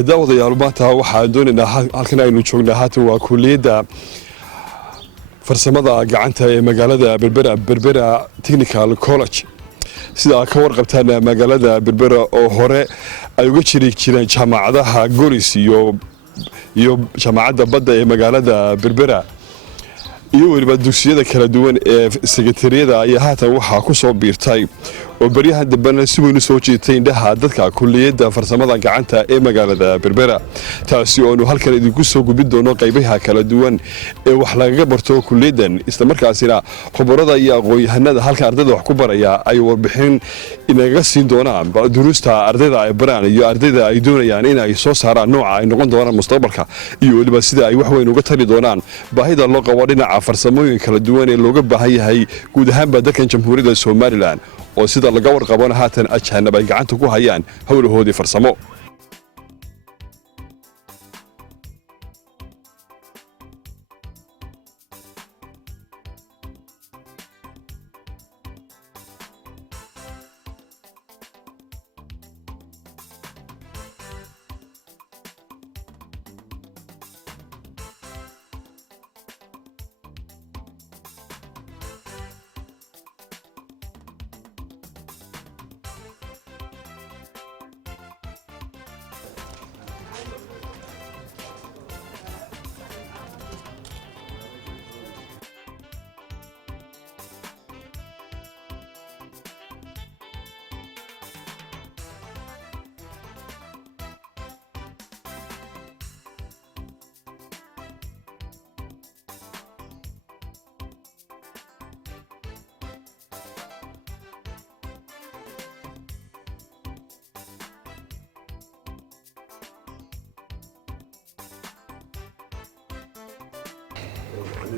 daawadayaal maanta waxaan doonaynaa halkan aynu joognaa haatan waa kulliyadda farsamada gacanta ee magaalada Berbera Technical College sida ka warqabtaan magaalada Berbera oo hore ay uga jireen jaamacadaha Golis iyo jaamacadda badda ee magaalada Berbera iyo waliba dugsiyada kala duwan ee secretariada ayaa haatan waxa ku soo biirtay oo bariyahan dambana si weyn u soo jeetay indhaha dadka kulliyadda farsamada gacanta ee magaalada Berbera taasi oo aanu halkan idinku soo gudbin doono qaybaha kala duwan ee wax laga barto kulliyaddan isla markaasina khubarada iyo aqoon-yahanada halka ardayda wax ku baraya ay warbixin inaga siin doonaan duruusta ardayda ay baraan iyo ardayda ay doonayaan in ay soo saaraan nooca ay noqon doonaan mustaqbalka iyo waliba sida ay wax weyn uga tali doonaan baahida loo qabo dhinaca farsamooyin kala duwan ee looga baahan yahay guud ahaanba dalkan jamhuuriyadda Soomaaliland oo sida laga warqabana haatan ajaanib ay gacanta ku hayaan hawlahoodii farsamo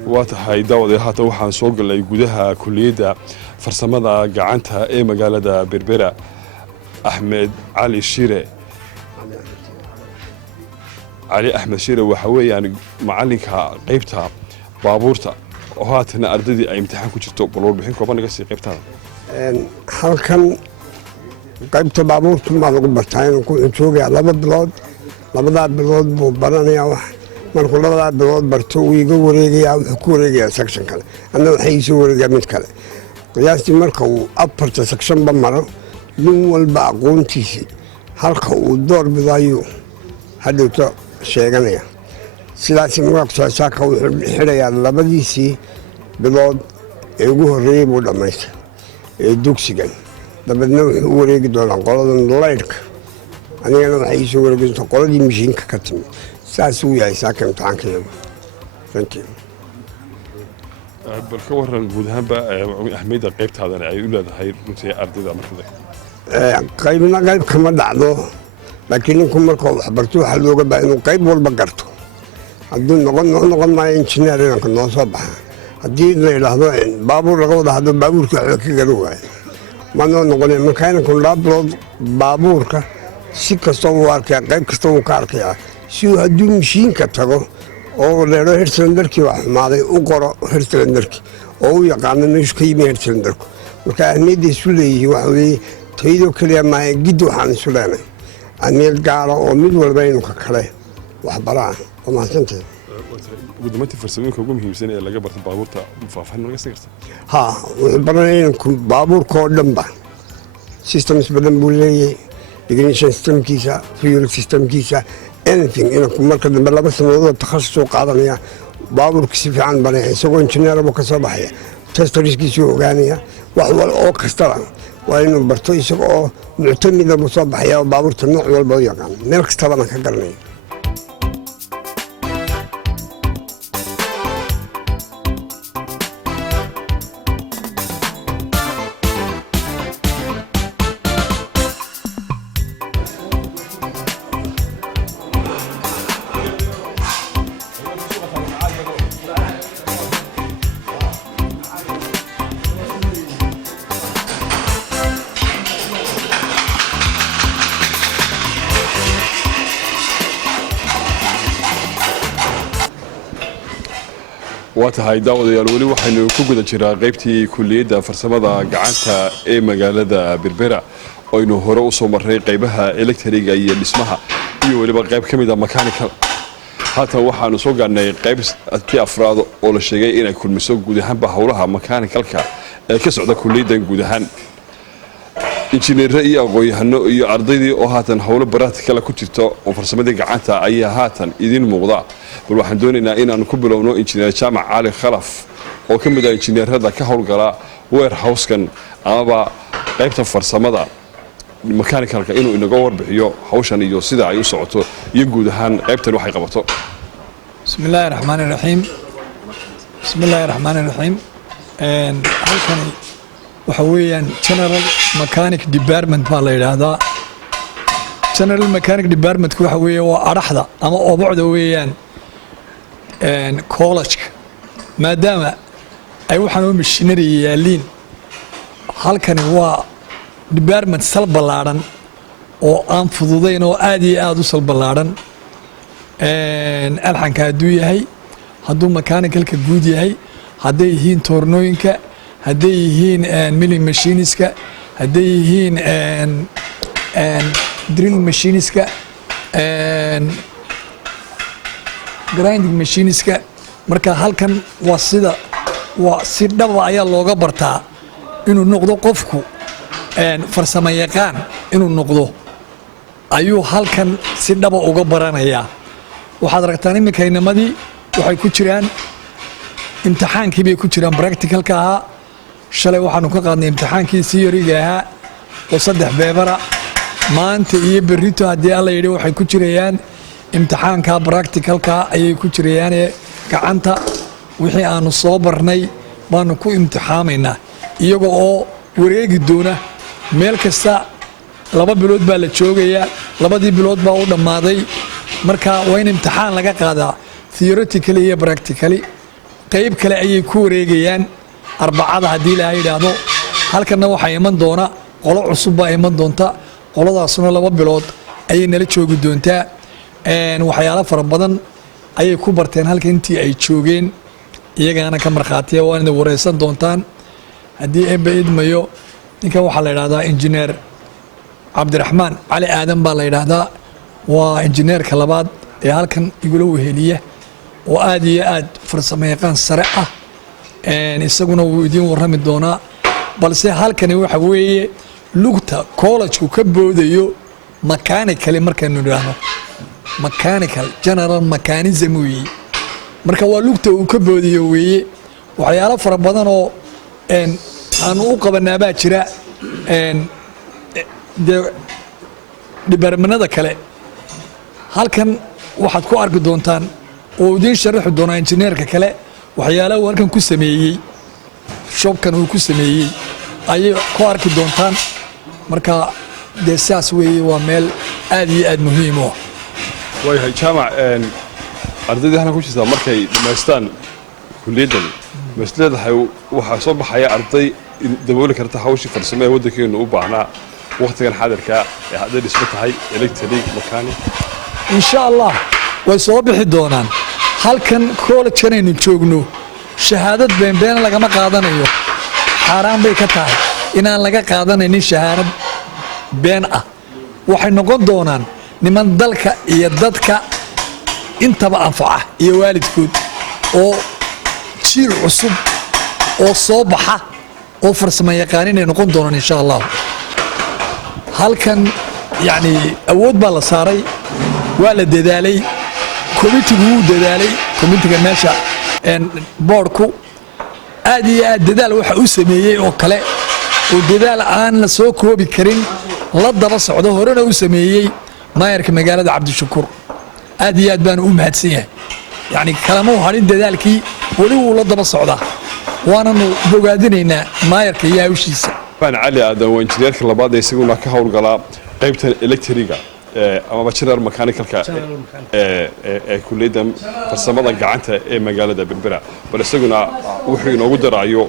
واتحي داودي هاتا waxaan soo galay gudaha kulliyadda farsamada gacanta ee magaalada Berbera Ahmed Ali Shire waxa weeyaan macalinka qaybta baabuurta oo haatan ardayda ay imtixaan ku jirto bal warbixin kooban naga sii qaybtada halkan qaybta baabuurta ma lagu bartaa inuu ku joogaa labada bilood buu baranayaa wax markuu labada bilood barto uu iga wareegayaa wuxuu ku wareegayaa section kale anna waxay soo wareegaa mid kale qiyaastii marka uu afarta section ba maro nin walba aqoontiisii halka uu door bidayo hadhowto sheeganaya sidaas markaa saaka wuxuu xirayaa labadiisii bilood ee ugu horreeyay buu dhamaystay ee dugsigan dabadna wuxuu wareegi doonaa qoladan laydhka anigana waxay soo wareegaysaa qoladii mishiinka ka timid ساسو يا ساكن تانكيو ثانك يو balka waran guud ahaanba ahmeeda qaybtaadana ay u leedahay runtii ardayda markada qayb kama dhacdo laakiin inku marka wax barto waxa looga baahan inuu qayb walba garto haddii noqon maayo engineer inanka noo soo baxa haddii la yidhaahdo baabuur laga wada hadlo baabuurka wax ka garan waayo ma noqonay makaaninku laablood baabuurka si kastoo uu arkaya qayb kastoo uu ka arkaya si uu hadduu mishiinka tago oo leero hersilindarkii wax xumaaday u qoro hersilindarkii oo u yaqaano meeshu ka yimi hersilindarku marka ahmiyadda isu leeyihiin waxa weeye taydoo keliya maaha giddi waxaan isu leenay ahmiyad gaara oo mid walba inuu ka kale wax baraan oo mahadsanteed gudoominta farsamooyinka ugu muhiimsan ee laga barto baabuurta faahfaahin naga sii kartaa wuxuu baranaya baabuurka oo dhanba systems badan buu leeyahay ignition systemkiisa fuel systemkiisa anything inuu marka dambe laba sanadood takhasus u qaadanaya baabuurka si fiican banaya isagoo engineer ka soo baxaya testoriskiisu ogaanaya wax wal oo kastaba waa inuu barto isagoo muctamida u soo baxaya oo baabuurta nooc walba u yaqaan meel kastaba ka garanaya واتحي داوديال ولي waxaynu ku guda jiraa qaybtii kulliyadda farsamada gacanta ee magaalada Berbera oo inuu hore u soo maray qaybaha elektriga iyo dhismaha iyo waliba qayb ka mid ah mechanical haatan waxaanu soo gaarnay qaybtii afraad oo la sheegay inay kulmiso guud ahaanba howlaha mechanicalka ee ka socda kulliyaddan guud ahaan injineerro iyo aqoon-yahano iyo ardaydii oo haatan howlo practical ku jirto oo farsamadii gacanta ayaa haatan idin muuqda bal waxaan doonaynaa inaanu ku bilowno injineer jaamac cali khalaf oo ka mid ah injineerada ka howlgala warehouse-kan amaba qaybta farsamada mechanicalka inuu inaga warbixiyo hawshan iyo sida ay u socoto iyo guud ahaan qaybtan waxay qabato bismillaahi raxmaani raxiim halkani waxa weeyaan general mechanic department baa la yidhaahdaa general mechanic departmentku waxa weeye waa adhaxda ama obocda weeyaan college-ka maadaama ay waxaan oo mishinari yaaliin halkani waa department sal ballaadhan oo aan fududayn oo aad iyo aad u sal ballaadhan alxanka hadduu yahay hadduu mechanicalka guud yahay hadday yihiin toornooyinka hadday yihiin milling machiniska hadday yihiin drill machiniska grinding machiniska marka halkan waa si dhaba ayaa looga bartaa inuu noqdo qofku farsamo yaqaan inuu noqdo ayuu halkan si dhaba uga baranayaa waxaad aragtaan iminka inamadii waxay ku jiraan imtixaankii bay ku jiraan practicalka ahaa shalay waxaanu ka qaadnay imtixaankii theoryga ahaa oo 3 beebara maanta iyo berrito haddii alla yidhi waxay ku jirayaan imtixaanka practicalka ayay ku jirayaan gacanta wixii aanu soo barnay baanu ku imtixaamaynaa iyaga oo wareegi doona meel kasta 2 bilood baa la joogayaa 2 bilood baa u dhammaaday marka waa in imtixaan laga qaadaa theoretically iyo practically qayb kale ayay ku wareegayaan arbacada haddii la yidhaahdo halkanna waxaa iman doona qolo cusub baa iman doonta qoladaasuna 2 bilood ayay nala joogi doontaa waxyaalo fara badan ayay ku barteen halka intii ay joogeen iyagaana ka markhaatiya waa inay wareysan doontaan haddii eebba idmayo ninkan waxaa la yidhahdaa injineer cabdiraxmaan cali aadan baa la yidhaahdaa waa injineerka labaad ee halkan igula weheliya oo aad iyo aad farsamo yaqaan sare ah isaguna wuu idiin warrami doonaa balse halkani waxa weeye lugta college-ku ka boodayo mechanically markaynu idhaahno mechanical general mechanism weeye marka waa lugta uu ka boodiyo weeye waxyaalo fara badan oo aanu u qabanaa baa jira dee dhibaarmanada kale halkan waxaad ku arki doontaan oo idiin sharaxi doonaa injineerka kale waxyaalaha uu halkan ku sameeyey shobkan uu ku sameeyey ayay ku arki doontaan marka dee sidaas weeye waa meel aad iyo aad muhiim u ah waayahay jaamac ardaydii halkan ku jirtaa markay dhammaystaan kulliyaddan masleedahay waxaa soo baxaya arday dabooli karta hawshii farsamo ee waddankeenu u baahnaa waqtigan xaadirka ee hadday dhismo tahay electric mechanic insha allah way soo bixi doonaan halkan college-kan aynu joogno shahaadad beenbeen lagama qaadanayo xaaraan bay ka tahay inaan laga qaadanaynin shahaadad been ah waxay noqon doonaan niman dalka iyo dadka intaba anfaca iyo waalidkood oo jiil cusub oo soo baxa oo farsamo yaqaan inay noqon doonaan insha allah halkan yacni awood baa la saaray waa la dadaalay committigu wuu dadaalay committiga meesha boardku aad iyo aad dadaal waxa u sameeyey oo kale oo dadaal aan la soo koobi karin la daba socdo horena u sameeyey maayarka magaalada cabdishakuur aad iyo aad baan u mahadsan yahay yacni kalama u hadhin dadaalkii weli wuu la daba socdaa waananu bogaadinaynaa maayarka iyo hawshiisa cali aadan waa injineerka labaad ee isaguna ka howlgalaa qaybtan electriga amaba general mechanicalka ee kulliyadda farsamada gacanta ee magaalada berbera bal isaguna wuxuu inoogu daraayo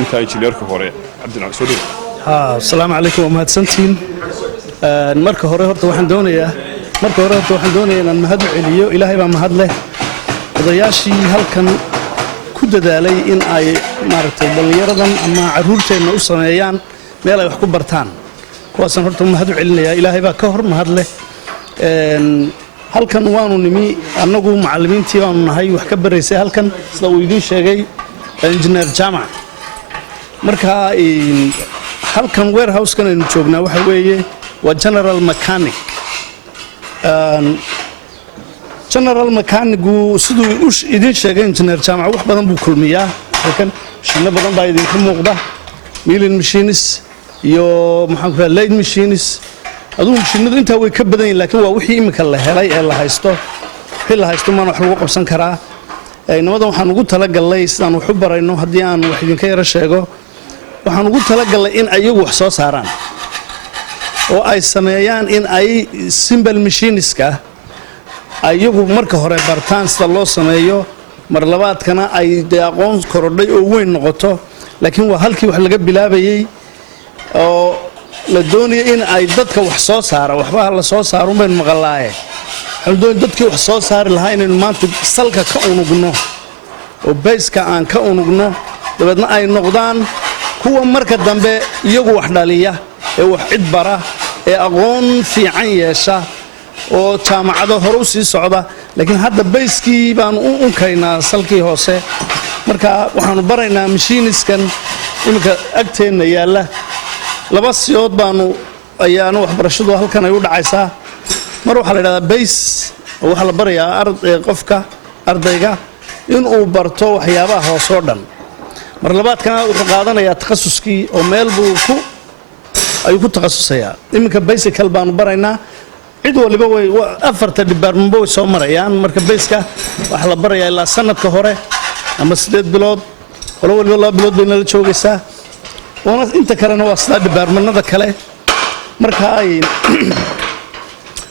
intaa injineerka hore cabdinac soo dhow asalaamu calaykum waa mahadsantiin marka hore horta waxaan doonayaa inaan mahad u celiyo ilaahay baa mahad leh odayaashii halkan ku dadaalay in ay maaragtay dhallinyaradan ama carruurteenna u sameeyaan meel ay wax ku bartaan kuwaasaan horta mahad u celinayaa ilaahay baa ka hor mahad leh halkan waanu nimi annagu macallimiintii baanu nahay wax ka baraysay halkan sida uu idiin sheegay injineer jaamac marka halkan warehouse-kan aynu joognaa waxa weeye waa general mechanic general mechanigu siduu idiin sheegay injineer jaamac wax badan buu kulmiyaa halkan mashiino badan baa idinka muuqda milling machines iyo maxaan ku rahaa late machines aduu mashiinadu intaa way ka badan yihiin laakiin waa wixii imika la helay ee la haysto wixii la haysto maana wax lagu qabsan karaa inamadan waxaan ugu talagalnay sidaan wax u barayno haddii aan wax idinka yaro sheego waxaan ugu talagalnay in ayagu wax soo saaraan oo ay sameeyaan in ay simple machineska ayagu marka hore bartaan sida loo sameeyo mar labaadkana ay dee aqoon korodhay oo weyn noqoto laakiin waa halkii wax laga bilaabayey oo la doonaya in ay dadka wax soo saara waxba la soo saaro baynu maqalaaye waxaanu doonaya dadkii wax soo saari lahaa inaynu maanta salka ka unugno oo bayska aan ka unugno dabeedna ay noqdaan kuwa marka dambe iyagu wax dhaliya ee wax cid bara ee aqoon fiican yeesha oo jaamacado hore u sii socda laakiin hadda bayskii baanu u unkaynaa salkii hoose marka waxaanu baraynaa mashiiniskan iminka agteenna yaalla laba siyood baanu ayaana waxbarashadu halkan ay u dhacaysaa mar waxaa la yidhahdaa bays oo waxaa la barayaa qofka ardayga inuu barto waxyaabaha hoose oo dhan mar labaadkana wuxuu qaadanayaa takhasuskii oo meel buu ayuu ku takhasusayaa iminka basical baanu baraynaa cid waliba way afarta department way soo marayaan marka bayska waxa la barayaa ilaa sanadka hore ama 8 bilood qolo waliba 2 bilood bay nala joogaysaa wana inta kalena waa sida departmentada kale marka ay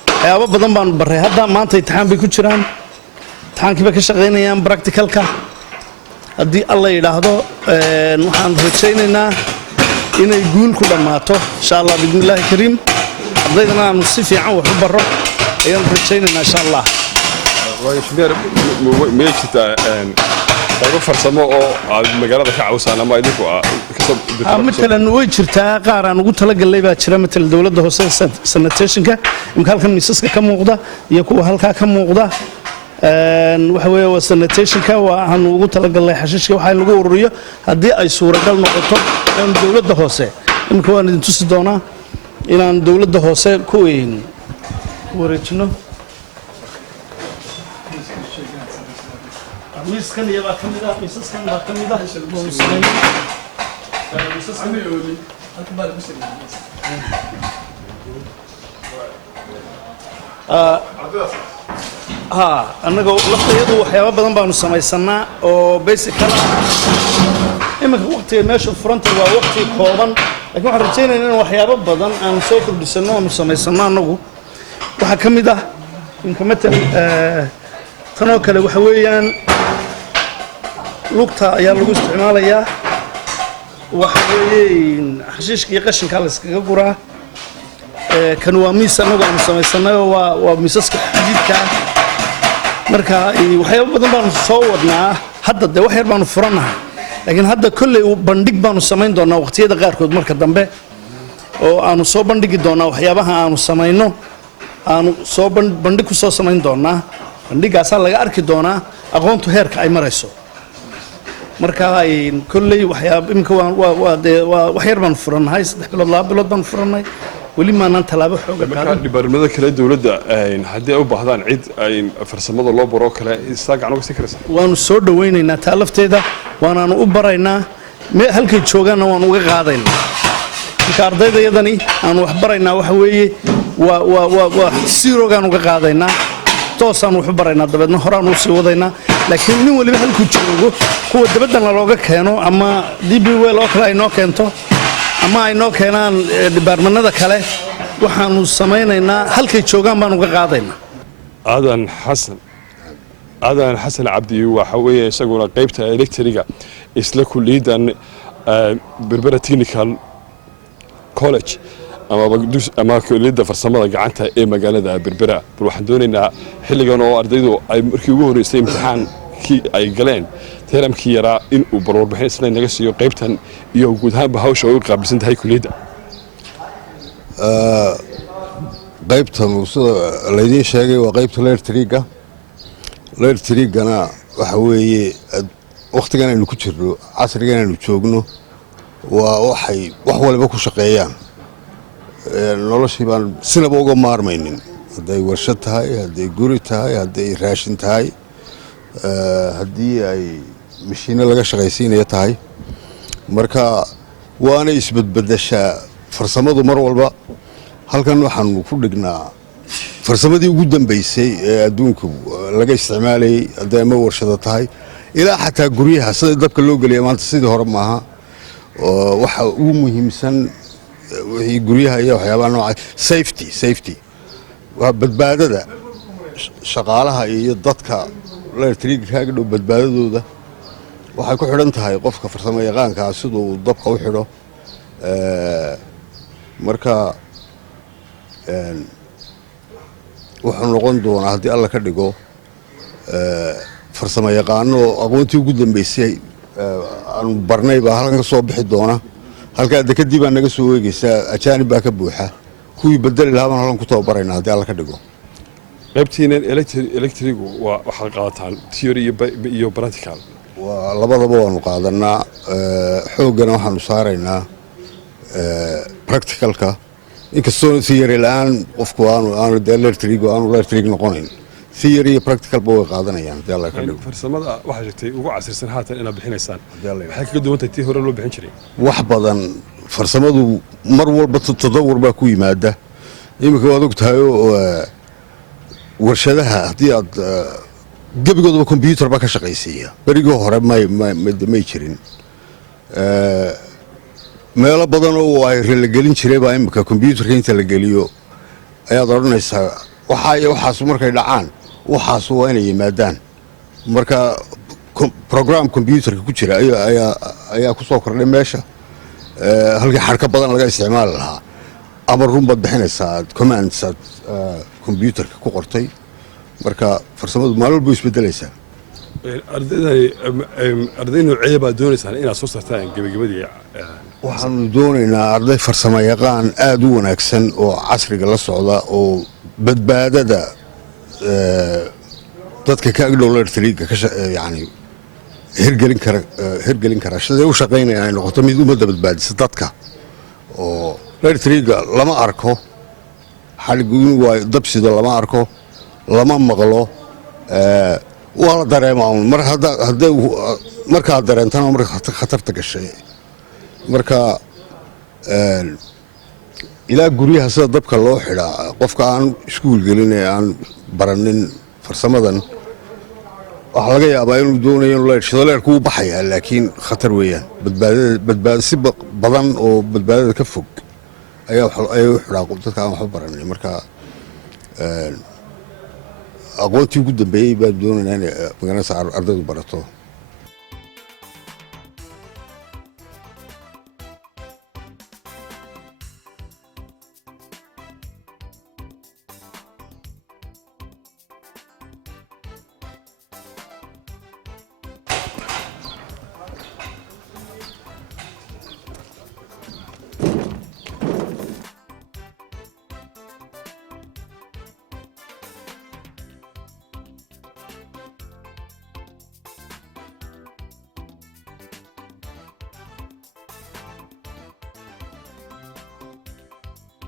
waxyaabo badan baan baray hadda maanta imtixaan bay ku jiraan imtixaankiiba ka shaqaynayaan practicalka haddii alla yidhaahdo waxaan rajaynaynaa inay guul ku dhammaato insha allah bismillaahi kariim ardaydana aanu si fiican wax u baro ayaan rajaynaynaa insha allah ma jirtaa qaybo farsamo oo aad magaalada ka caawsaan ama idinku matalan way jirtaa qaar aan ugu talagalnay baa jira matalan dowladda hoose sanitationka imka halkan miisaska ka muuqda iyo kuwa halkaa ka muuqda waxa weeye waa sanitationka waxaanu ugu talagalnay xashiishka waxa lagu ururiyo haddii ay suuragal noqoto in dowladda hoose imka waan idin tusi doonaa inaan dowladda hoose ku wareejino miiskan iyo baa ka mid ah miisaskan baa ka mid ah annaga laftayadu waxyaabo badan baanu samaysanaa oo basicala iminka waqtiga meesha furanta waa waqti kooban laakiin waxaan rajaynaynaa in waxyaabo badan aan soo kordhisano aanu samaysano annagu waxaa ka mid ah imka matal tanoo kale waxa weeyaan lugta ayaa lagu isticmaalayaa waxa weeye xashiishka iyo qashinka la iskaga guraa kan waa miis annagu aanu samaysanay oo waa miisaska xadiidka marka waxyaabo badan baanu soo wadnaa hadda dee wax yar baanu furanahay laakiin hadda kolley bandhig baanu samayn doonaa waqtiyada qaarkood marka dambe oo aanu soo bandhigi doonaa waxyaabaha aanu samayno aanu soo bandhig ku soo samayn doonaa bandhigaasaa laga arki doonaa aqoontu heerka ay marayso marka kolley waxyaabo iminka waa wax yar baanu furanahay 3 bilood 2 bilood baanu furanay weli maanaan tallaabo xooga qaadan dhibaarmada kale dowladda haddii ay u baahdaan cid ay farsamada loo baro kale istaa gacan uga sii karaysa waanu soo dhawaynaynaa taa lafteeda waanaanu u baraynaa halkay joogaanna waanu uga qaadaynaa marka ardaydayadani aanu wax baraynaa waxa weeye waa sirogaan uga qaadaynaa toosaan wax u baraynaa dabeedna horaan u sii wadaynaa laakiin nin waliba halkuu joogo kuwa dabaddana looga keeno ama db wel oo kale ay noo keento ama ay noo keenaan dhibaarmanada kale waxaanu samaynaynaa halkay joogaan baan uga qaadaynaa aadan xasan cabdi waxa weeye isaguna qaybta electriga isla kulliyadan berbera technical college ama kulliyadda farsamada gacanta ee magaalada berbera bal waxaan doonaynaa xilligan oo ardaydu ay markii ugu horreysay imtixaankii ay galeen teeramkii yaraa in uu barwarbixin isna naga siiyo qaybtan iyo guud ahaanba hawsha ay u qaabilsan tahay kulliyadda qaybtan sida laydiin sheegay waa qaybta leertriigana waxa weeye wakhtigan aynu ku jirno casrigan aynu joogno waa waxay wax waliba ku shaqeeyaan noloshii baan sinaba uga maarmaynin hadday warshad tahay hadday guri tahay hadday raashin tahay haddii ay mashiino laga shaqaysiinaya tahay marka waana isbadbadashaa farsamadu mar walba halkan waxaanu ku dhignaa farsamadii ugu dambaysay ee adduunku laga isticmaalayay hadday ama warshado tahay ilaa xataa guryaha sida dabka loo geliya maanta sidii hore maaha waxa ugu muhiimsan wixii guryaha iyo waxyaabaha nooca safety waa badbaadada shaqaalaha iyo dadka leertriiga kaaga dhow badbaadadooda waxay ku xidhan tahay qofka farsamo yaqaankaa siduu dabka u xidho marka wuxuu noqon doonaa haddii alla ka dhigo farsamo yaqaano aqoontii ugu dambaysay aanu barnay baa halkan ka soo bixi doona halkaa dekadii baa naga soo eegaysaa ajaanib baa ka buuxa kuwii bedeli lahaa baan halkan ku tababaraynaa haddii alla ka dhigo qaybtiinan electrigu waxaad qaadataan theory iyo practical waa labadaba waanu qaadanaa xooggana waxaanu saaraynaa practicalka inkastoo theory la-aan qofku aanu leertrig noqonayn theory iyo practicalba way qaadanayaan haddii alla ka dhigo farsamada waxaa sheegtay ugu casirsan haatan inaad bixinaysaan waxay kaga duwan tahay tii hore loo bixin jiray wax badan farsamadu mar walba tadawur baa ku yimaada iminka waad og tahay warshadaha haddii aad gebigoodaba kombyuutar baa ka shaqaysiiya berigii hore may jirin meelo badan oo ay ralagelin jiray baa iminka kombyuutarka inta la geliyo ayaad odhanaysaa waxaas markay dhacaan waxaas waa inay yimaadaan marka program kombyuutarka ku jira ayaa ku soo kordhay meesha halkii xarka badan laga isticmaali lahaa ama run baad bixinaysaa commands aad kombyuutarka ku qortay marka farsamadu maalin walba isbedelaysaa arday noocee baad doonaysaan inaad soo saartaan gebagabadii waxaanu doonaynaa arday farsamo yaqaan aada u wanaagsan oo casriga la socda oo badbaadada dadka ka agdhow leertriiga yani hirgelin kara siday u shaqaynayaan ay noqoto mid ummadda badbaadisa dadka oo leertriiga lama arko xadhiguin waa dabsido lama arko lama maqlo waa la dareemaa un markaad dareentana marka khatarta gashay marka ilaa guryaha sida dabka loo xidhaa qofka aan iskuul gelin ee aan baranin farsamadan waxaa laga yaabaa inuu doonayo in leershido leerku wuu baxayaa laakiin khatar weeyaan badbaada si badan oo badbaadada ka fog ayaa u xidhaa dadka aan waxba baranin marka aqoontii ugu dambeeyey baan doonaynaa inay magaranaysa ardaydu barato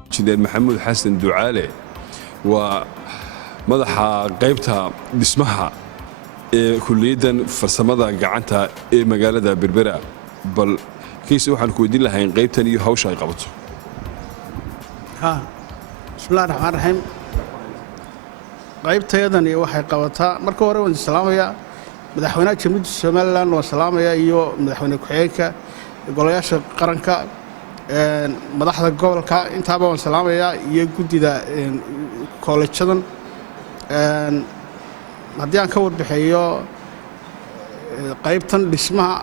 injineer maxamuud xasan ducaale waa madaxa qaybta dhismaha ee kulliyaddan farsamada gacanta ee magaalada berbera bal kiise waxaan ku weydiin lahayn qaybtan iyo hawsha ay qabato bismillahi raxmaan raxiim qaybtayadani waxay qabataa marka hore waan salaamayaa madaxweynaha jamhuuriyadda somalilan waan salaamayaa iyo madaxweyne ku-xigeenka golayaasha qaranka madaxda gobolka intaaba waan salaamayaa iyo guddida koolejadan haddii aan ka warbixeeyo qaybtan dhismaha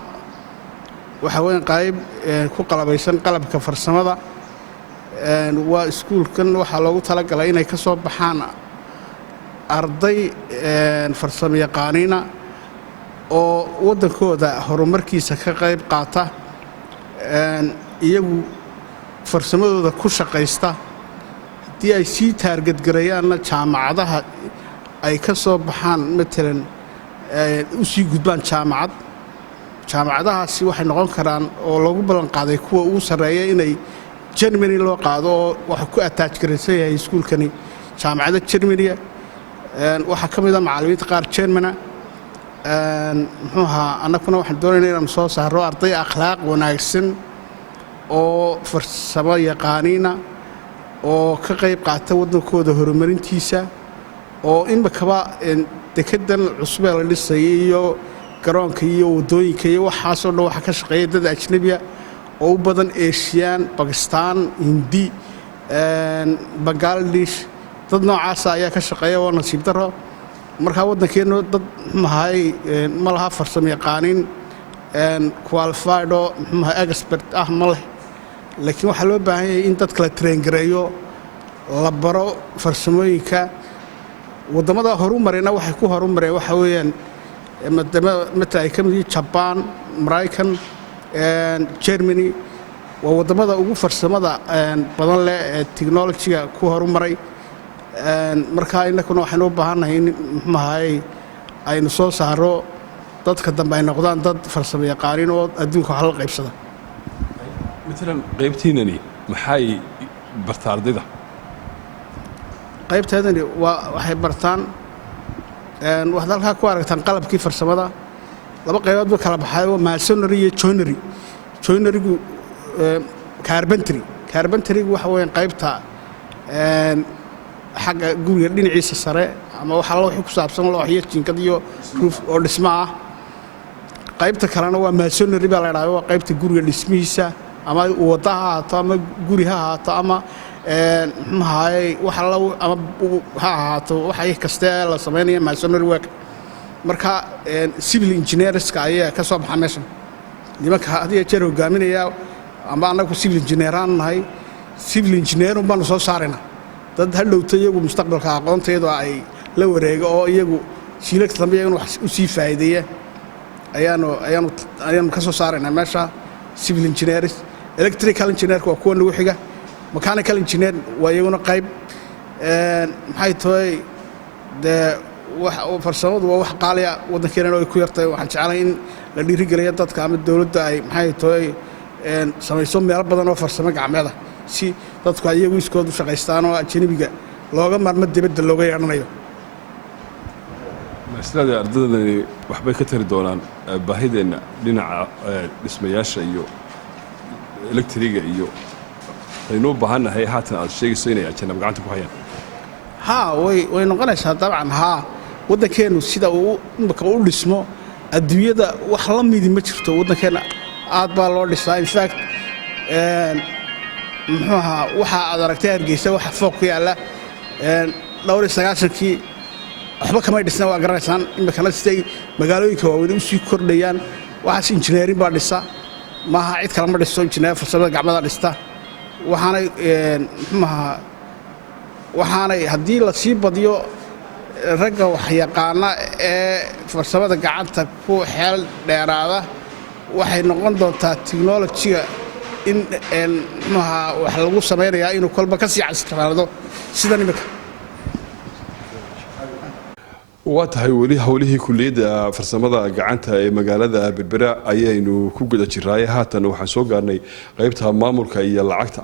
waxaa weya qayb ku qalabaysan qalabka farsamada waa iskuulkan waxaa loogu talagalay inay ka soo baxaan arday farsamo yaqaaniina oo waddankooda horumarkiisa ka qayb qaata iyagu farsamadooda ku shaqaysta haddii ay sii taargadgarayaanna jaamacadaha ay ka soo baxaan matalan u sii gudbaan jaamacadahaasi waxay noqon karaan oo loogu ballan qaaday kuwa ugu sarreeya inay Germany loo qaado oo waxa ku attach garaysan yahay iskuulkani jaamacadda Germany waxa ka mid ah macallimiinta qaar Germany muxuu ahaa annaguna waxaan doonaynaa inaan soo saaro arday akhlaaq wanaagsan oo farsamo yaqaaniina oo ka qayb qaata waddankooda horumarintiisa oo imikaba dekedan cusub ee la dhisay iyo garoonka iyo waddooyinka iyo waxaasoo dhan waxa ka shaqeeya dad ajnabiya oo u badan Asian, Pakistan, Hindi, Bangladesh dad noocaas ayaa ka shaqeeya oo nasiib daro marka waddankeenu dad maxay ma laha farsamo yaqaanin qualified oo maxay expert ah ma leh laakiin waxa loo baahan yahay in dadka la train gareeyo la baro farsamooyinka wadamada horumarayna waxay ku horumareen waxa weeyaan mata ay ka mid yihiin Japan, Mareykan, Germany waa wadamada ugu farsamada badan leh ee technology-ga ku horumaray marka innakuna waxaan u baahanahay in maxay aynu soo saaro dadka dambe ay noqdaan dad farsamo yaqaanin oo adduunka wax la qaybsada مثلا qaybtiinani maxay bartaa ardayda qaybteedani waxay bartaan waxaad halkaa ku aragtaan qalabkii farsamada laba qaybood ba kala baxay oo masonry iyo joinery joinerygu carpentry waxa weeyaan qaybta xagga guriga dhinaciisa sare ama waxa la wixii ku saabsan looxyo jinkad iyo roof oo dhismo ah qaybta kalena waa masonry baa la yiraahdaa waa qaybta guriga dhismihiisa ama wada ha ahaato ama guri ha ahaato ama maxay waxa la ama ha ahaato waxa kasta la sameeyo masonry work marka civil engineers ka ayaa ka soo baxay meeshan nimanka hadii jeer hogaaminaya ama anagu civil engineeraan nahay civil engineer baan soo saarayna dad hadhowta iyagu mustaqbalka aqoonteedu ay la wareego oo iyagu shiilka dambe wax u sii faa'iideeya ayaanu ka soo saarayna meesha civil engineers electrical engineer waa kuwa nagu xiga mechanical engineer waa iyaguna qayb maxay tahay wax farsamadu waa wax qaaliya waddankeena oo ay ku yartay waxaan jecelahay in la dhiirigeliyo dadka ama dawladda ay maxay tahay samayso meelo badan oo farsamo gacmeeda si dadku iyagu iskood u shaqaystaan oo ajnabiga looga maarmo dibadda looga yeeranayo maslada ardadani waxbay ka tari doonaan baahideena dhinaca dhismayaasha iyo electriga iyo aynu u baahanahay haatan aad sheegayso inay ajnabi gacanta ku hayaan way noqonaysaa dabcan waddankeenu sida uu imika u dhismo adduunyada wax la midi ma jirto waddankeena aad baa loo dhisaa in fact muxuu ahaa waxa aad aragtay Hargeysa waxa fooq ku yaala dhowr 90kii waxba kama dhisna waa garanaysaan imika la sidii magaalooyinka waaweyn u sii kordhayaan waxaas engineering baa dhisa maaha cid kale ma dhiso engineer farsamada gacmada dhista waxaanay haddii la sii badiyo ragga wax yaqaana ee farsamada gacanta ku xeel dheeraada waxay noqon doontaa technology-ga in wax lagu samaynayaa inuu kolba ka sii casriyaado sida nimika waa tahay weli hawlihii kulliyadda farsamada gacanta ee magaalada Berbera ayaynu ku guda jirnay haatan waxaan soo gaarnay qaybta maamulka iyo lacagta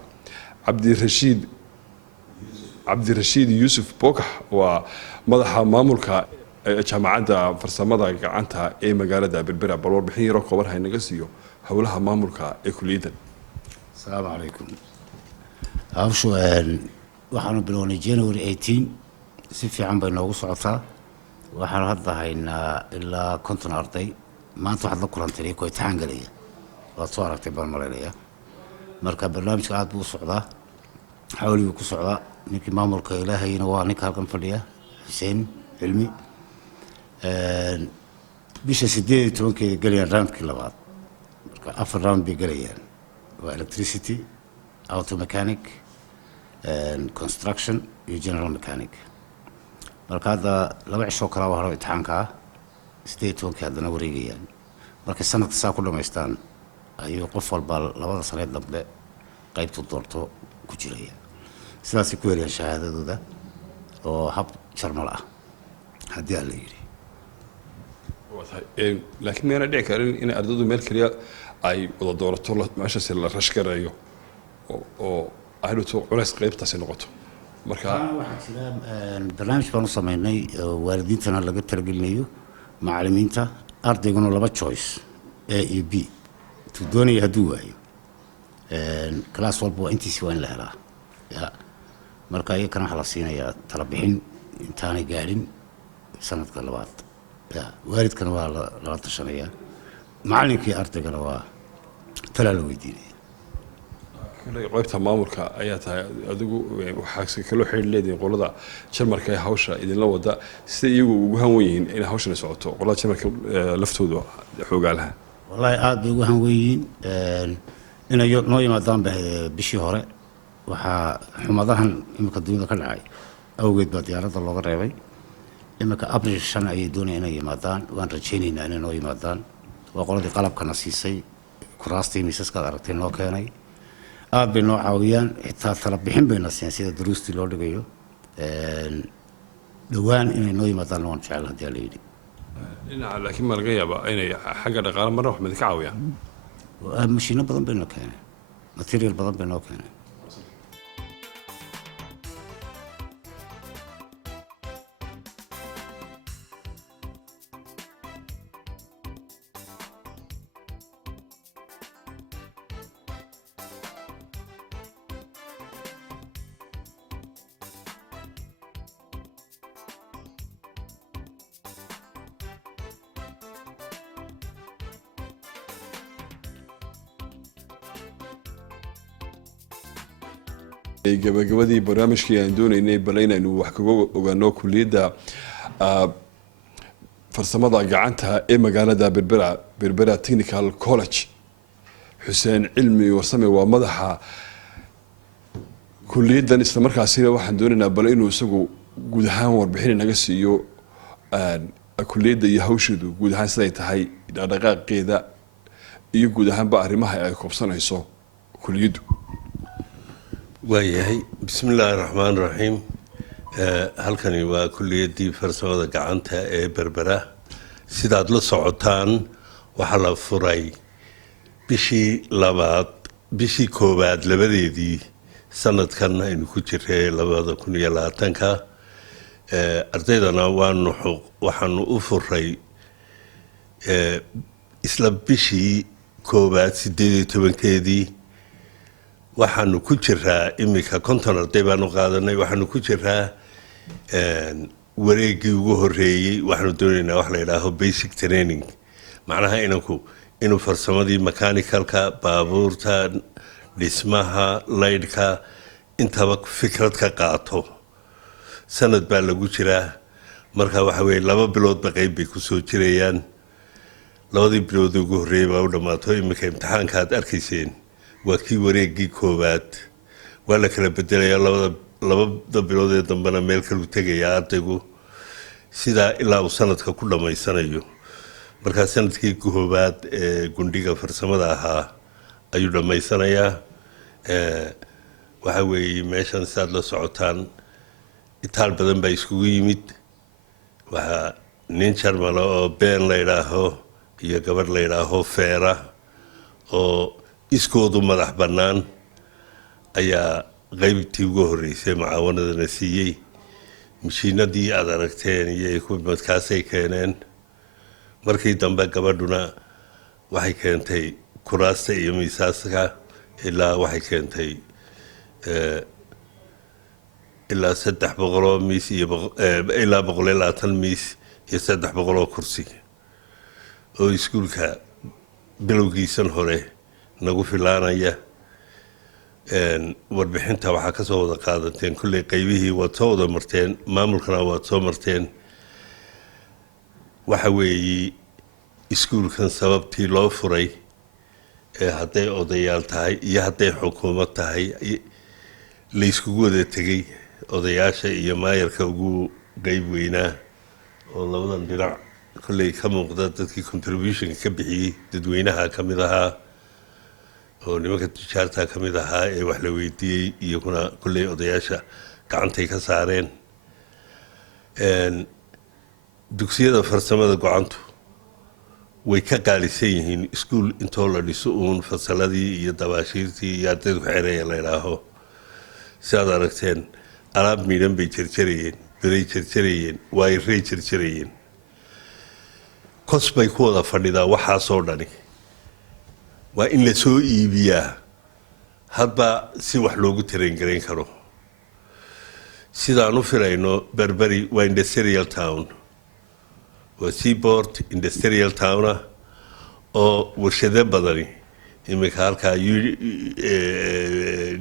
cabdirashiid yuusuf Bokax waa madaxa maamulka jaamacadda farsamada gacanta ee magaalada Berbera bal warbixin yar oo kooban haynaga siiyo hawlaha maamulka ee kulliyaddan السلام عليكم هاوشو waxaanu bilownay January 18 si fiican bay noogu socotaa waxaan hadda haynaa ilaa 50 arday maanta waxaad la kulantay ko imtixaan galaya waad soo aragtay baan maleynaya marka barnaamijka aad buu socdaa xawligu ku socdaa ninkii maamulka ilaahayna waa ninka halkan fadhiya Xuseen Cilmi bisha 18 galayaan roundkii labaad marka afar round bay galayaan electricity, auto mechanic, and construction iyo general mechanic. marka hadda laba cisho kala hor imtixaanka 18 hadana wareegayaan marka sanadka saa ku dhameystaan ayuu qof walba labada sano dambe qaybtu doorto ku jiraya sidaasay ku helayaan shahaadadooda oo hab jarmal ah haddii aan la yidhi. laakiin miyana dhici karin in ardaydu meel keliya ay wada doorato meeshaasi la rashgarayo oo ahluto culays qaybtaasi noqoto marka waxaa jira barnaamij baan u samaynay waalidiintana laga talagelinayo macallimiinta ardayguna 2 choice A iyo B tuu doonaya hadduu waayo class walba waa intiisi waa in la helaa ya marka iyakana waxaa la siinayaa tala bixin intaanay gaadhin sanadka labaad ya waalidkana waa lala tashanayaa macallinkii ardaygana waa talaa la weydiinaya. qaybta maamulka ayaa tahay adigu waxaa kaloo xidhiidh leedihiin qolada jarmalka ee hawsha idinla wada sida iyagu ugu hanwen yihiin inay hawshan socoto qolada jarmalka laftooda xoogaalaha wallaahi aad bay ugu hanwen yihiin inay noo yimaadaan bishii hore waxaa xumadahan imika dunida ka dhacay awgeed baa diyaaradda looga reebay imika abril 5 ayay doonayaan inay yimaadaan waan rajaynaynaa inay noo yimaadaan waa qoladii qalabkana siisay kuraastii miisaskaad aragtay noo keenay aad bay noo caawiyaan xitaa tala bixin bayna siiyaan sida duruustii loo dhigayo dhowaan inay noo yimaadaan waan jecel haddii la yidhi. dhinaca laakiin ma laga yaabaa inay xagga dhaqaale marna wax midka caawiyaan mashiino badan bay noo keeneen material badan bay noo keeneen. gabagabadii barnaamijkii aan doonaynay bal inaynu wax kaga ogaano kulliyadda farsamada gacanta ee magaalada berbera technical college xuseen cilmi warsame waa madaxa kulliyaddan isla markaasina waxaan doonaynaa bal inuu isagu guud ahaan warbixin naga siiyo kulliyadda iyo hawsheedu guud ahaan siday tahay dhaqdhaqaaqeeda iyo guud ahaanba arrimaha ay koobsanayso kulliyaddu. waayahay bismillaahi raxmaan raxiim halkani waa kulliyaddii farsamada gacanta ee berbera sidaad la socotaan waxaa la furay bishii koowaad labadeedii sanadkan aynu ku jiray 2020 ardaydana waxaanu u furay isla bishii koowaad 18keedii waxaanu ku jiraa imika 50 arday baanu qaadanay waxaanu ku jiraa wareegii ugu horeeyey waxaanu doonaynaa wax la yidhaaho basic training macnaha inuu farsamadii mechanicalka baabuurta dhismaha laydhka intaba fikrad ka qaato sanad baa lagu jiraa marka waxa weeye 2 biloodba qayb bay ku soo jirayaan 2 bilood ugu horeeyay baa u dhammaato imika imtixaanka aad arkayseen waa kii wareegii koowaad waa la kala bedelayaa labada bilood ee dambena meel kalu tegayaa ardaygu sidaa ilaa uu sanadka ku dhammaysanayo markaa sanadkii koowaad ee gundhiga farsamada ahaa ayuu dhammaysanayaa waxa weeye meeshan sidaad la socotaan itaal badan baa iskugu yimid waxaa nin jarmala oo been la yidhaaho iyo gabadh la yidhaaho feera oo iskoodu madax bannaan ayaa qaybtii ugu horreysay mucaawanadana siiyey mashiinadii aad aragteen iyo equipmentkaasay keeneen markii dambe gabadhuna waxay keentay kuraasta iyo miisaaska ilaa waxay keentay ilaa 300 miis iyo ilaa 120 miis iyo 300 kursi oo iskuulka bilowgiisan hore nagu filaanaya warbixinta waxaa ka soo wada qaadateen kulley qaybihii waad soo wada marteen maamulkana waad soo marteen waxa weeye iskuulkan sababtii loo furay hadday odayaal tahay iyo hadday xukuumad tahay layskugu wada tegey odayaasha iyo maayarka ugu qayb weynaa oo labadan dhinac kulley ka muuqda dadkii contributionka ka bixiyey dadweynaha ka mid ahaa oo nimanka tijaarta ka mid ahaa ee wax la weydiiyey iyaguna kulley odayaasha gacantay ka saareen dugsiyada farsamada gocantu way ka qaalisan yihiin iskuul intoo la dhiso uun fasaladii iyo dabaashiirtii iyo ardaydu ku xereeya la idhaaho sidaad aragteen alaab miidhan bay jarjarayeen beray jarjarayeen waayrey jarjarayeen kos bay ku wada fadhidaa waxaasoo dhani waa in la soo iibiyaa hadba si wax loogu tarangarayn karo sidaan u filayno berberi waa industrial town waa seaport industrial towna oo warshado badani iminka halkaa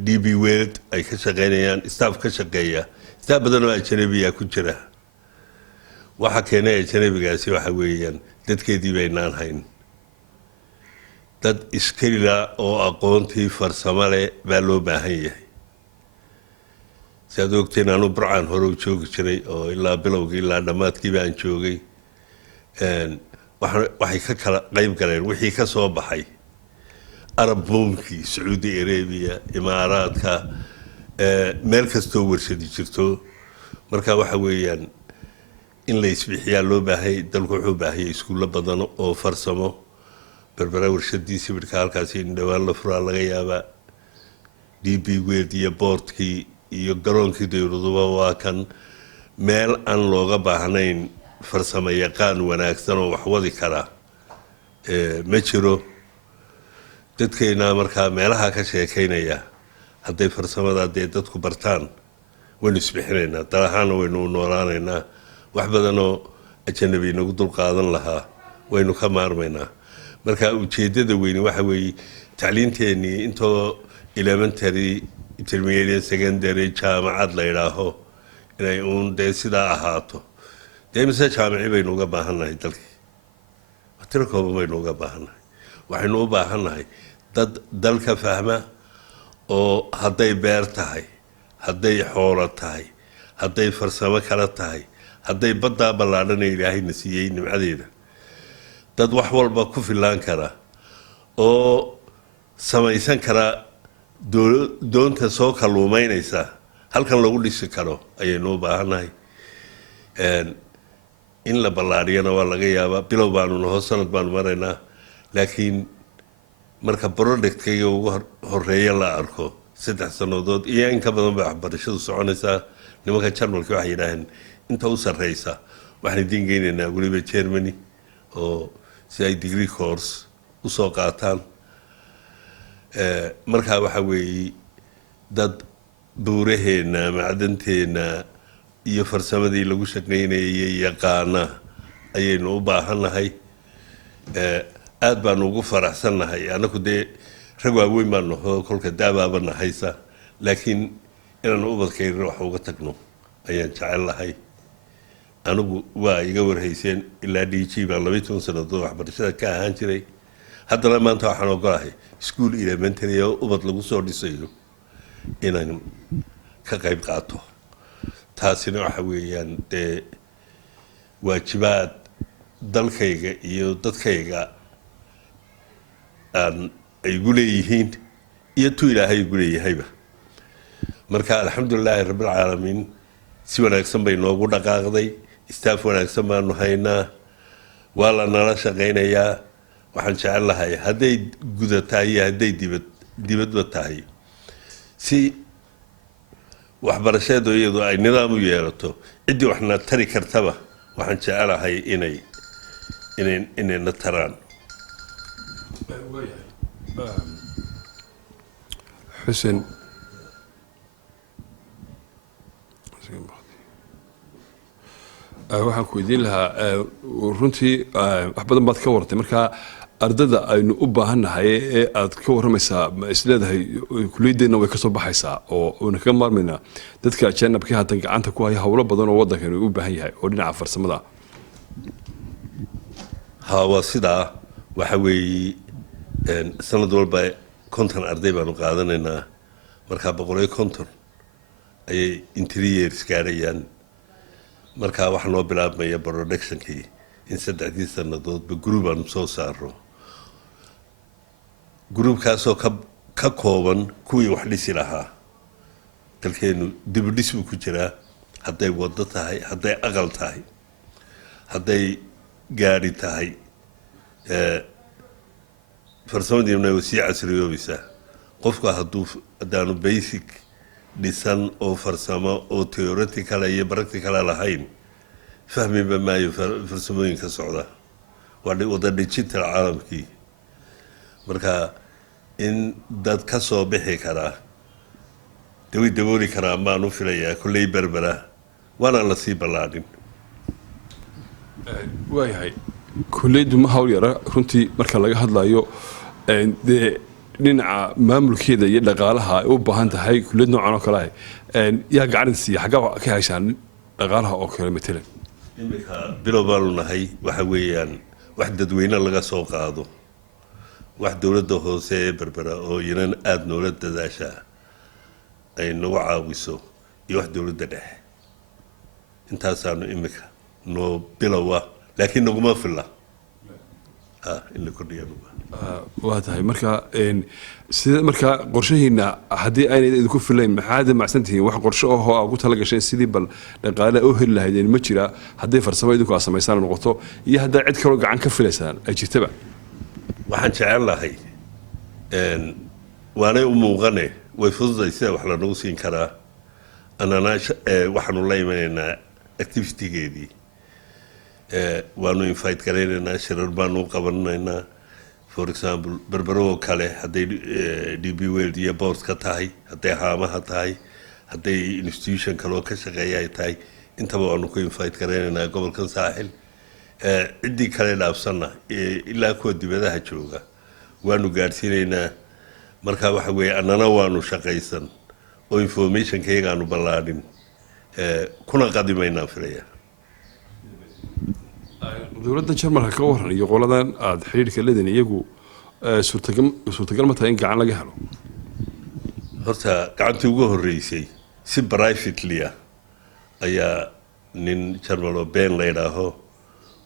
DB World ay ka shaqaynayaan staff ka shaqeeya staff badan oo ajnabiya ku jira waxa keenay ajnabigaasi waxa weeyaan dadkeedii baynaan hayn dad iskila oo aqoontii farsamo leh baa loo baahan yahay sidaad ogteen anu burcaan hore u joogi jiray oo ilaa bilowgii ilaa dhammaadkii baan joogay waxay ka kala qayb galeen wixii ka soo baxay arab boomkii sacuudi arabia imaaraadka meel kastoo warshadi jirto marka waxa weeyaan in la isbixiyaa loo baahay dalku wuxuu baahayay iskuulo badan oo farsamo berbera warshadii sibirka halkaasi in dhawaan la furaa laga yaabaa DB World iyo boortkii iyo garoonkii dowladuba waa kan meel aan looga baahnayn farsamo yaqaan wanaagsan oo wax wadi kara ma jiro dadkeena markaa meelaha ka sheekaynaya hadday farsamada dee dadku bartaan waynu isbixinaynaa dalahaana waynu noolaanaynaa wax badanoo ajanabi nagu dulqaadan lahaa waynu ka maarmaynaa marka ujeedada weyni waxa weeye tacliinteenii intoo elementary intermediate secondary jaamacad la idhaaho inay uun dee sidaa ahaato dee mise jaamici baynu uga baahannahay dalkii tiro kooban baynu uga baahannahay waxaynu u baahannahay dad dalka fahma oo hadday beer tahay hadday xoolo tahay hadday farsamo kala tahay hadday baddaa ballaadhana ilaahayna siiyey nimcadeeda dad wax walba ku filaan kara oo samaysan kara doonta soo kalluumaynaysa halkan lagu dhisi karo ayaynu u baahannahay in la ballaadhiyana waa laga yaabaa bilow baanu naho sanad baanu maraynaa laakiin marka productkayga ugu horeeya la arko 3 sannadood iyo in ka badan baa waxbarashadu soconaysaa nimanka jarmalka waxay yidhaaheen inta u sarreysa waxaan idin geynaynaa weliba Germany oo si ay degree course u soo qaataan markaa waxa weeye dad buuraheena macdanteena iyo farsamadii lagu shaqaynayay yaqaana ayaynu u baahannahay aad baan ugu faraxsannahay anagu dee rag waaweyn baan naho kolka daabaaba nahaysa laakiin inaan ubadkayna wax uga tagno ayaan jecel lahay anigu waa iga warhayseen ilaa DG baan 12 sannadood waxbarashada ka ahaan jiray haddana maanta waxaan ogolahay school elementary oo ubad lagu soo dhisayo inaan ka qayb qaato taasina waxa weeyaan dee waajibaad dalkayga iyo dadkayga ay igu leeyihiin iyo tu ilaahay igu leeyahayba marka alxamdulilaahi rabbilcaalamiin si wanaagsan bay noogu dhaqaaqday staff wanaagsan baanu haynaa waa la nala shaqaynayaa waxaan jecel lahay hadday gudataa iyo hadday dibadba tahay si waxbarashadu iyadu ay nidaam u yeelato ciddii waxna tari kartaba waxaan jecelahay inayna taraan xuseen waxaan ku weydiin lahaa runtii wax badan baad ka wartay marka ardada aynu u baahannahay ee aad ka warramaysaa ma isleedahay kuliyadeenna way ka soo baxaysaa oo aynu kaga maarmaynaa dadka ajaanibka hadda gacanta ku haya howlo badan oo waddankani u baahan yahay oo dhinaca farsamada waa sidaa waxa weeye sanad walba 50 arday baanu qaadanaynaa markaa 150 ayay interiors gaarayaan markaa wax noo bilaabmaya productionkii in 3 sannadoodba group aanu soo saaro groupkaasoo ka kooban kuwii wax dhisi lahaa dalkeenu dibudhis buu ku jiraa hadday waddo tahay hadday aqal tahay hadday gaari tahay farsamadiina way sii casriyoobaysaa qofka haddaanu basic dhisan oo farsamo oo theoretical iyo practical lahayn fahmiba maayo farsamooyinka socda waa wada digital caalamkii marka in dad ka soo bixi karaa dawi dabooli karaa baan u filayaa kolley berbera waana la sii ballaadhin waayahay kulliyaddu ma hawl yara runtii marka laga hadlayo dee dhinaca maamulkeeda iyo dhaqaalaha ay u baahan tahay kulliyad noocan oo kale ah yaa gacan siiya xaggaa ka heshaan dhaqaalaha oo kale matalan iminka bilow baanu nahay waxa weeyaan wax dadweyne laga soo qaado wax dowladda hoose ee berbera oo inan aada noola dadaashaa ay nagu caawiso iyo wax dowladda dhexe intaasaanu iminka noo bilowa laakiin naguma filla in la kordhiya waa tahay marka sida marka qorshahiina haddii aynay idinku filayn maxaad macsan tihiin wax qorshe ahoo aa ku tala gasheen sidii bal dhaqaale oo heli lahaydeen ma jira hadday farsamo idinku aa samaysaan noqoto iyo haddaa cid kaloo gacan ka filaysaan ay jirtaba waxaan jecel lahay waanay u muuqane way fududay sida wax lanagu siin karaa annana waxaanu la imanaynaa activitygeedii waanu invite garaynaynaa shirar baanu u qabanaynaa for example berberoo kale hadday db world iyo board ka tahay hadday haamaha tahay hadday institution kaloo ka shaqeeya ay tahay intaba waanu ku invite garaynaynaa gobolkan saaxil ciddii kale dhaafsanna ilaa kuwa dibadaha jooga waanu gaadhsiinaynaa marka waxa weeye annana waanu shaqaysan oo informationka iyagaanu ballaadhin kuna qadimaynaan filaya dowladda jarmalka ka waran iyo qoladan aada xiriirka leedin iyagu suurtagal ma tahay in gacan laga helo horta gacantii ugu horreysay si privately ah ayaa nin jarmal oo been la yidhaaho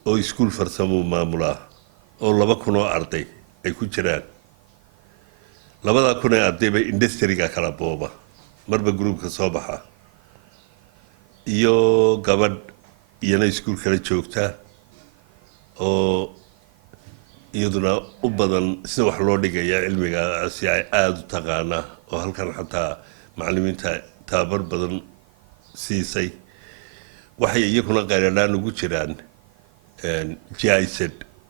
oo iskuul farsamuu maamulaa oo 2,000 oo arday ay ku jiraan 2,000 ee ardayba industriga kala booba marba gruubka soo baxa iyo gabadh iyana iskuul kala joogta oo iyaduna u badan sida wax loo dhigaya cilmigaasi ay aada u taqaanaa oo halkan xataa macallimiinta tababar badan siisay waxay iyakuna qayladhaan ugu jiraan GIZ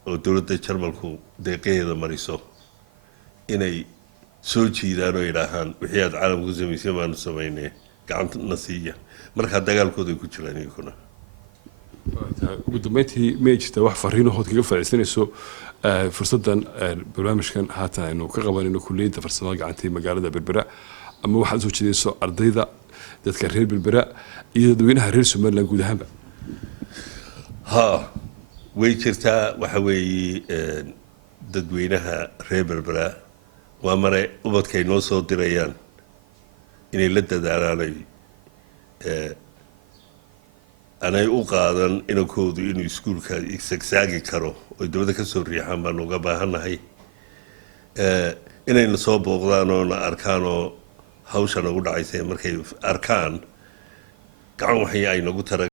oo dowladda jarmalku deeqaheeda mariso inay soo jiidaan oo yidhaahaan wixii aad caalamka ku samaysay baanu samaynay gacantana siiya markaa dagaalkooda ay ku jiraan iyakuna ugu dambeyntii may jirtaa wax fariinahood kaga faa'iidaysanayso fursaddan barnaamijkan haatan aynu ka qabanayno kulliyadda farsamada gacanta ee magaalada berbera ama waxaad soo jeedayso ardayda dadka reer berbera iyo dadweynaha reer somaliland guud ahaanba ha way jirtaa waxa weeye dadweynaha reer berbera waa mare ubadkay noo soo dirayaan inay la dadaalaan anay u qaadan inankoodu inuu iskuulka sagsaagi karo oo dowladda ka soo riixaan baanu uga baahannahay inayna soo booqdaan oo na arkaan oo hawsha nagu dhacaysa markay arkaan gacan waxay ay nagu tara